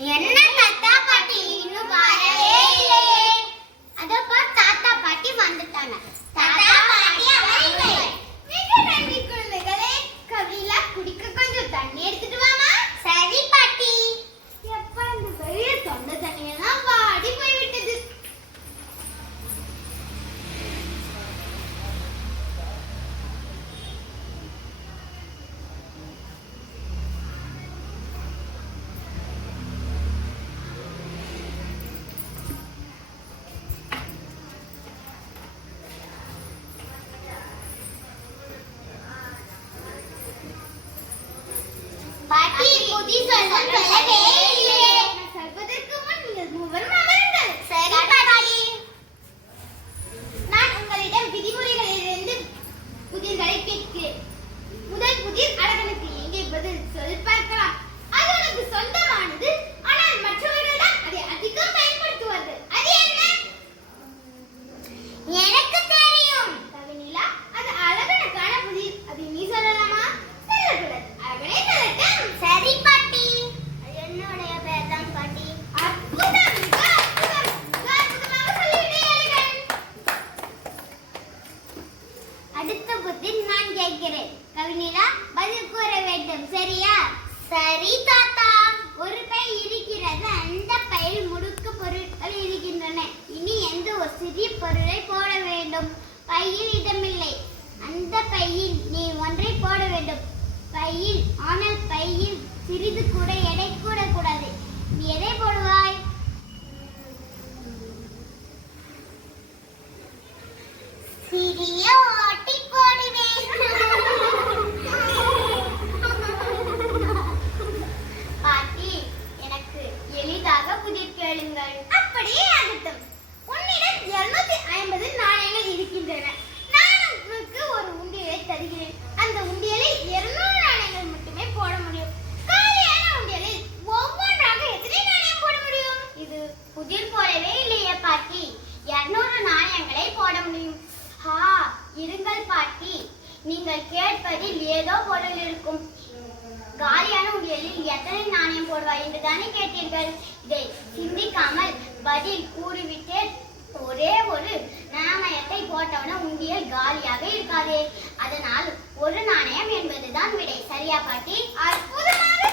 என்ன தாத்தா பாட்டி இன்னும் வரவே இல்லையே? அதப்பா தாத்தா பாட்டி வந்துட்டாங்க. தாத்தா பாட்டி அவர்களே, மிக நன்றி குழந்தைகளே. கவிலா குடிக்க கொஞ்சம் தண்ணி எடுத்துட்டு வாமா. சரி பாட்டி. எப்பா இந்த வெளிய தொண்டை தண்ணியெல்லாம் வாடி போய்விட்டது. பாட்டி புதி சொல்லவே இல்லையே. நான் சொல்வதற்கு முன் நீங்கள் மூவரும் அமருங்கள். சரி பாட்டி. நான் உங்களிடம் விதிமுறைகளிலிருந்து புதிர்களை கேட்கிறேன். முதல் புதிர் அழகனுக்கு எங்கே பதில் சொல் பார்க்கலாம். அது உனக்கு சொந்தமானது, ஆனால் மற்றவர்கள் தான் அதை அதிகம் பயன்படுத்துவார்கள். அது என்ன? எனக்கு தெரியும். கவினிலா, அது அழகனுக்கான புதிர். அதை நீ சொல்லலாமா? சொல்லக்கூடாது. அழகனே சொல்லட்டும். சரி பாட்டி. அது என்னுடைய பேர் தான் பாட்டி. அற்புதம், மிக அற்புதம். மிக அற்புதமாக சொல்லிவிட்டே அழகன். அடுத்த புதிர் நான் கேட்கிறேன். கவினிலா பதில் கூற வேண்டும். சரியா? சரி தாத்தா. ஒரு பை இருக்கிறது. அந்த பையில் முடுக்கு பொருட்கள் இருக்கின்றன. இனி எந்த ஒரு சிறிய பொருளை போட வேண்டும். பையில் இடமில்லை. அந்த பையில் நீ ஒன்றை போட வேண்டும். பையில், ஆனால் பையில் சிறிது கூட எடை கூட கூடாது. நீ எதை போடுவாய்? சிறிய ஓட்டை போடுவேன். பாட்டி, எனக்கு எளிதாக புதிர் கேளுங்கள். அப்படியே ஆகட்டும். உன்னிடம் 250 நாணயங்கள் இருக்கின்றன. நான் உனக்கு ஒரு உண்டியலை தருகிறேன். அந்த உண்டியலில் 200 நாணயங்கள் மட்டுமே போட முடியும். காலியான உண்டியலில் ஒவ்வொன்றாக எத்தனை நாணயம் போட முடியும்? இது புதிர் போலவே இல்லையே பாட்டி. 200 நாணயங்களை போட முடியும். இருங்கள் பாட்டி, நீங்கள் கேட்பதில் ஏதோ பொருள் இருக்கும். காலியான உண்டியலில் எத்தனை நாணயம் போடுவாய் என்று தானே கேட்டீர்கள். இதை சிந்திக்காமல் பதில் கூறிவிட்டு ஒரே ஒரு நாணயத்தை போட்டவன உண்டியல் காலியாக இருக்காதே. அதனால் ஒரு நாணயம் என்பதுதான் விடை. சரியா பாட்டி? அற்புதமாக